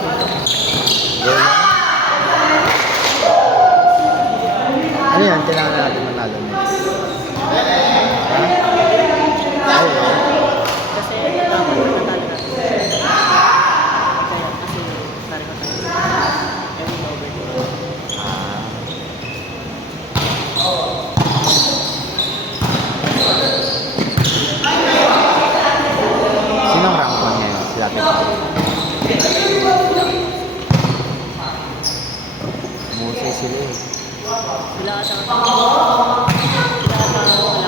Goal na. Ano yan? Kailangan na natin manalo next. Ha? Ay, Kasi natalo natin. Kaya kasi pareho tayo. Every over. Sinong rank 1 ngayon? Si Dati pa. Musay sila eh. Sila ata wala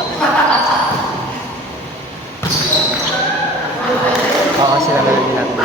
pa. Baka sila lalagyan natin.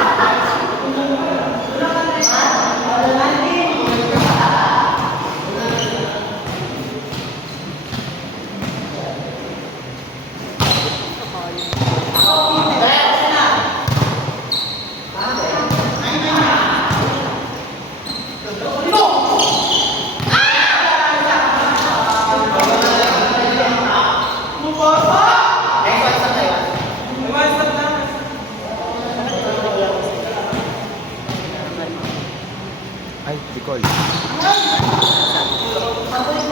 Ay, Nicole.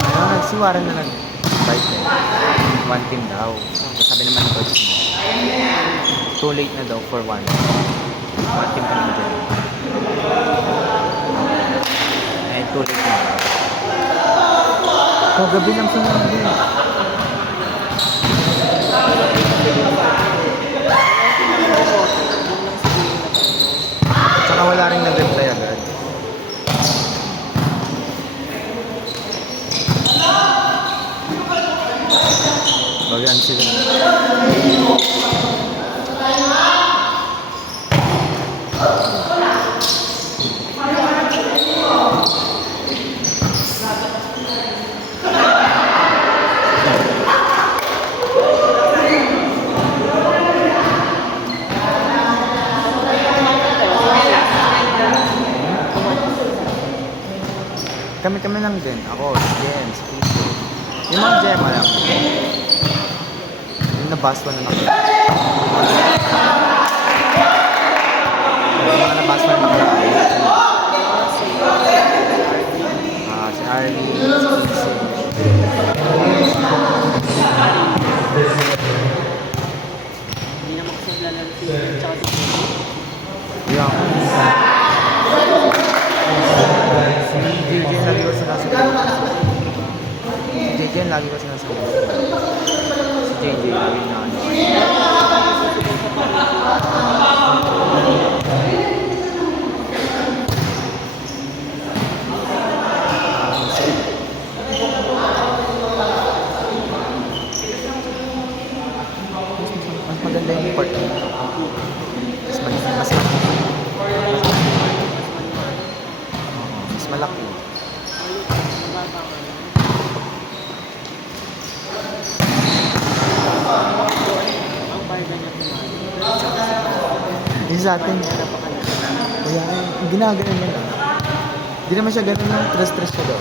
Ano, nagsiwaran na lang. Bite eh. One team daw. Sabi naman ng coach mo. Too late na daw for one. One team kami dyan. Eh, too late na daw. Kagabi lang sinabi. Tsaka wala rin nag-reply agad. Bagaan sila. Kami lang din. Ako, si Jen, si Kisi. Yung mga Gemma lang. Yung nabaswa na nakita. Yung mga nabaswa na nakita. Si Arlie, si Kisi. Hindi naman kasi naglalaro si tsaka si Yung si JJ lagi ko sinasabi. Si JJ lagi ko sinasabi. Si JJ lagi na ano. Mas maganda yung part dito. Mas malaki. ang barda niya Yung sa atin. Kaya ginagano niya lang. Hindi naman siya ganun yung stress siya daw.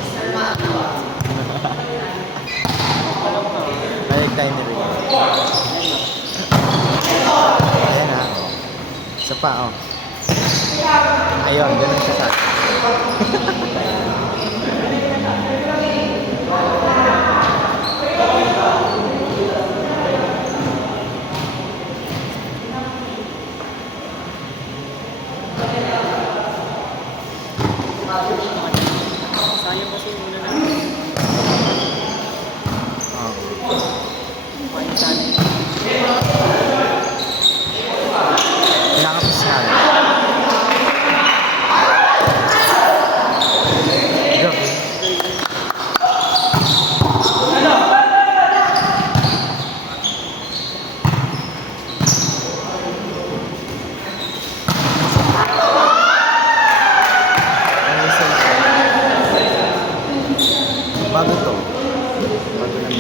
Balik tayo na rin. Ayan ha. Isa pa oh. Ayun, ganun siya sa atin. sayang kasi muna natin. Kumain sana. Pinakapos nga. Grabe. Bago to. Bago lang.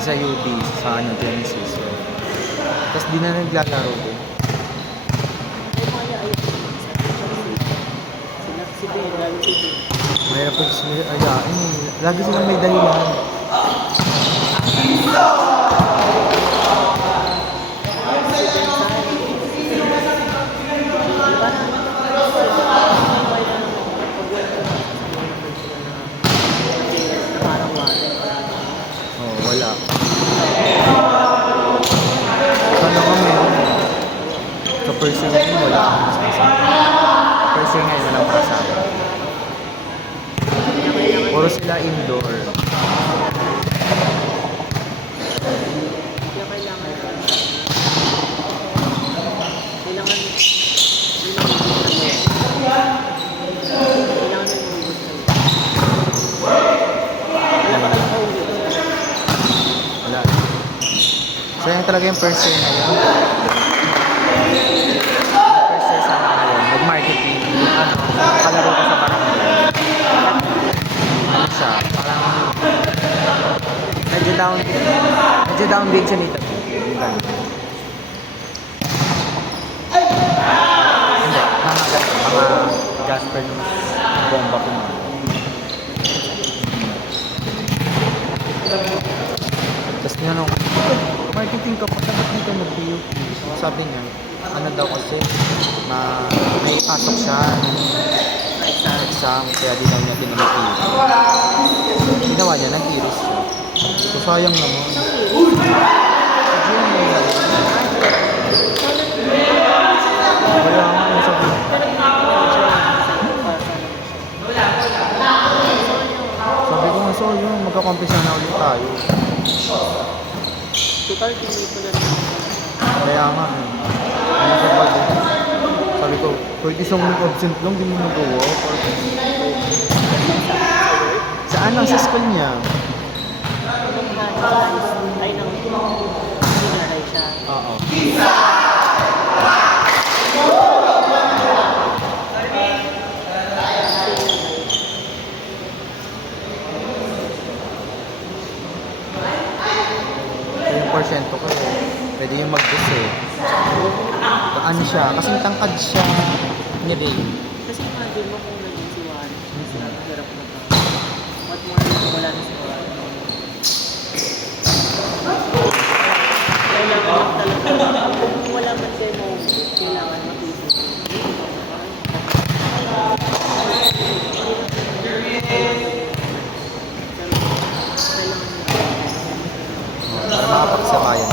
sa UB, sa ano, Genesis. So, tapos di na naglalaro din. Si Ben, lalo si Ben. Mayroon po sila ayain eh. Lagi silang may dahilan. Oh, wala. Sana kami. Sa first year ngayon, wala akong kasama. First year ngayon, wala akong kasama. Puro sila indoor. Kaya kailangan Wala. So yan talaga yung first year ngayon. First year sa mga ngayon, mag-marketing. Ano, kalaro ko sa barangay. Ano siya, parang medyo down din siya nito. Yung ganun. Hindi, mga Gasper naman. Bomba ko naman. Tapos nga nung, marketing ka pa, dapat di ka nag-PUP. Sabi niya, ano daw kasi, may pasok siya sa exam, kaya di daw niya pinag-PUP. Ginawa niya, nag-iris siya. So sayang naman. Wala nga, yung sabi. Sabi ko nga, so yun, magkakompisa na ulit tayo. total, tingin ko na rin. Kaya nga, ano sa pag sabi ko, pwede isang absent lang, di mo nagawa. Saan lang sa school niya? Ay, nang sinaray siya. Oo. So yung porsyento ko, pwede yung mag-bus eh. Ano siya, kasing tangkad siya ni Ray. Kasi imagine mo kung naging si Juan, hirap na pa. What more na wala na si Juan. Kailangan talaga. Kung wala man kayo mo, kailangan matisip. Para makapagsabayan.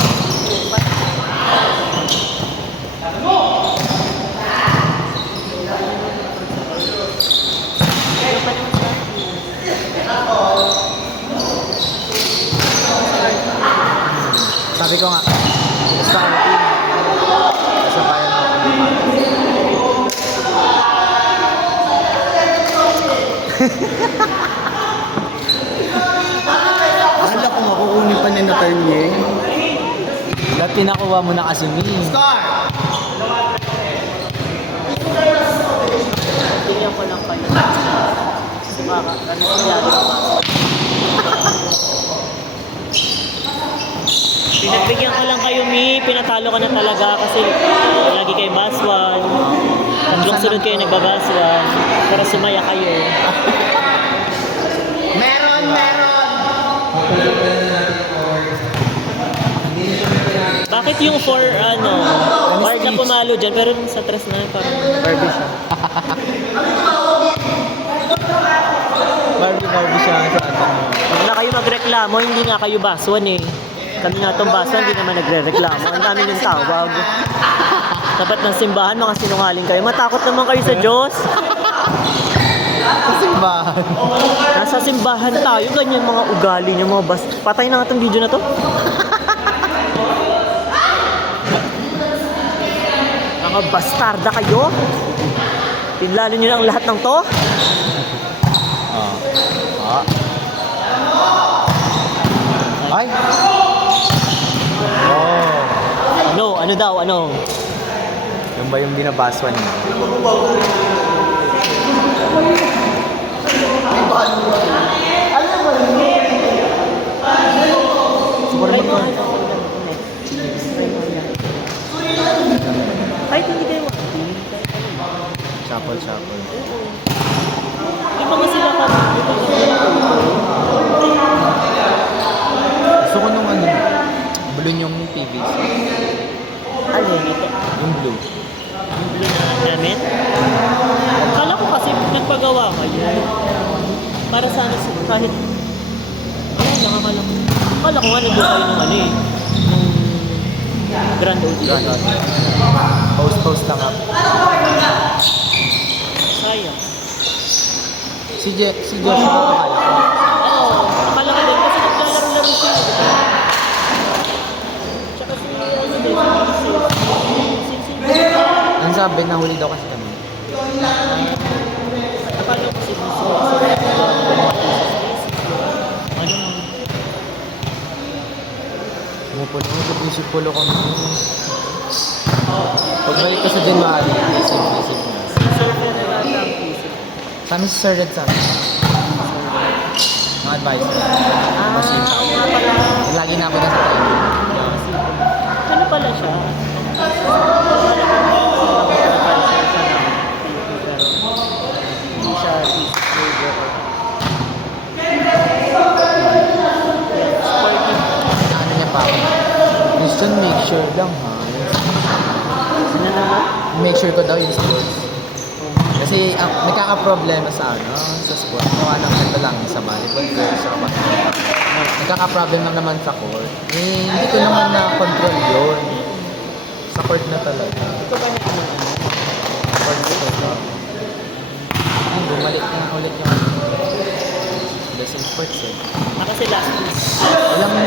Sabi ko nga, gusto ko team. Kasabayan ako. Akala ko makukunin pa ni Natalie. Lahat pinakuha mo na kasi me. Tingnan ko lang kayo. Kasi baka, ano nangyari ko. Pinagbigyan ko lang kayo, Mi. Pinatalo ka na talaga kasi lagi kayo baswan. Tatlong sunod kayo nagbabaswan. Pero sumaya kayo. Meron! Bakit yung hard na pumalo dyan, pero nung sa tres na parang... Barbie siya. Barbie siya sa atin. Huwag na kayo magreklamo, hindi nga kayo baswan eh. Kami nga itong baswan, hindi naman nagre-reklamo. Ang dami yung tawag. Dapat ng simbahan, mga sinungaling kayo. Matakot naman kayo sa Diyos. Simbahan. Nasa simbahan tayo, ganyan mga ugali niyo, mga Patay na nga itong video na to. Mga bastarda kayo. Pinlalo niyo lang lahat ng to. Ay! Oh. Ano daw, ano? Yung ba yung binabaswan niya? Di ba nga sila kami? Di ba Gusto ko nung ano, blue yung PVC. alin ito? Yung blue. Yung blue na namin? Akala ko kasi nagpagawa kayo. Para sana kahit... Ayun lang, akala ko. Akala ko nga nandun kayo ng ano eh. Nung Grand OD. Post lang ako. Sayang. Si Jeff nakakakala ko. Oo, akala ko din kasi naglalaro-laro siya. Tsaka si ano din, si Ang sabi, nahuli daw kasi kami. akala ko si ano Pumupulo kami. Pagbalik ko sa January, isip na. si Sir Federata ang isip. Sa amin si Sir Red sa amin. Mga advisor. Kasi Oo nga pala. lagi na ako na sa tayo. Ano pala siya? Hindi siya thesis major. Sporting. Ano niya pa ako. Christian, make sure lang ha. Sino naman? Make sure ko daw yung sports. Kasi nagkaka-problema sa sa sport. Gawa ng ito lang sa volleyball ko, sa basketball. Nagkaka-problem lang naman sa court. Hindi ko naman na-control yun. Sa court na talaga. Ito ba na Court na talaga. Bumalik na ulit yung lesson sports eh. Kasi last week. Ilang 2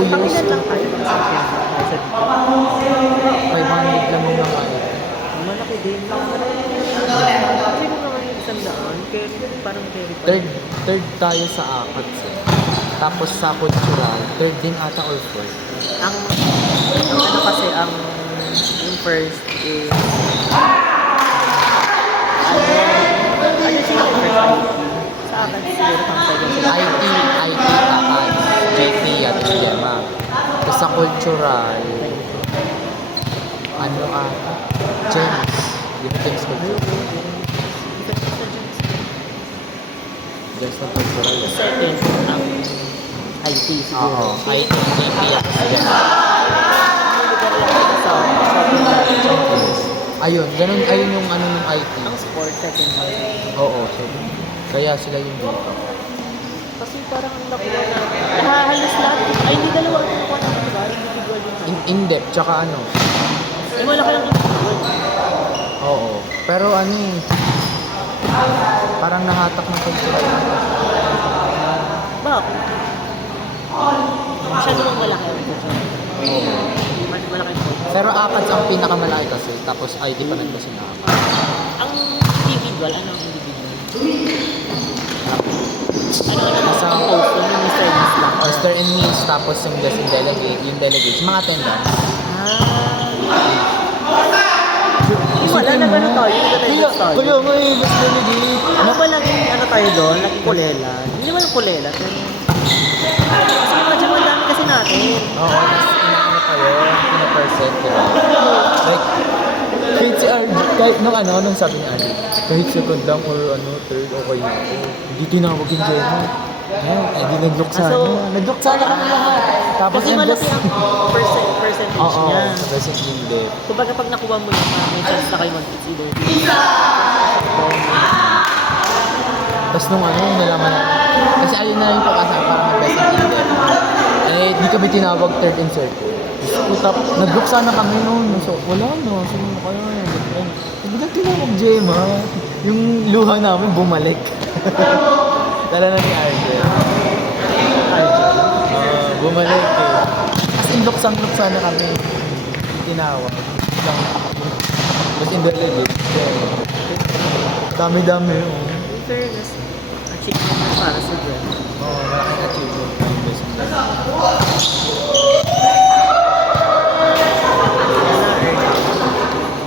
years. Pakilan lang tayo sa dito. 500 lang yung mga Malaki din. Sino naman yung isang daan? Parang very third tayo sa ACADS eh. Tapos sa cultural, third din ata or fourth. ang ano kasi ang yung first is ano siya yung first sa akin siguro pang second sila IT ACADS, JP at Gemma. Tapos sa cultural, ano ata? James. Yung James cultural. James na cultural. second ang IT siguro Oo, IT, JP at Gemma. ang lugar lang sa Ayun, ayun yung ano ng IT. ang sport second one Oo, so, kaya sila yung dito. kasi parang ang nakuha na halos lahat ay hindi dalawa ang nakuha natin diba individual yung In-depth, tsaka ano. ay wala ka lang individual Oo. Pero ano eh, parang nahatak ng cultural. bakit? Masyado bang malaki ang culture? Oo. Mas malaki ang culture. Pero ACADS ang pinakamalaki kasi, tapos ID pa rin kasi na ACADS. Ang individual, ano ang individual? Ano Sa ang post ko? Yung service lang. Oyster and Meals, tapos yung lesson delegate, yung delegates, mga attendance. Wala na gano'n tayo, hindi na tayo tayo. Kaya nga eh, mas delegate. Ano ba laging ano tayo doon? Laging kulela. Hindi naman ang kulela. Kasi imagine mo, ang dami kasi natin. Oo, mas inaano kayo, pinapercent, diba? Like, kahit si RJ, kahit nung sabi ni RJ, kahit second lang or third, okay na ako. Hindi tinawag yung Gemma. Hindi nag-look sana. So, Nag-look sana kami lahat. Tapos Kasi malaki ang percentage Oo, niya. present yung depth. Kumbaga pag nakuha mo yun, may chance na kayo mag-consider. Tapos nung nalaman na, kasi ayun na yung pakasama para mag-best in depth. Eh, di kami tinawag third and circle. Nag-book sana kami noon. So, wala no. Sino na kayo? Biglang tinawag Gemma. Yung luha namin bumalik. Lala na ni RJ. Bumalik eh. As in, luksang-luk sana kami. Tinawag. Tapos in the legit. Dami-dami yun. In fairness, achievement para sa Jen. Oo, malaking achievement.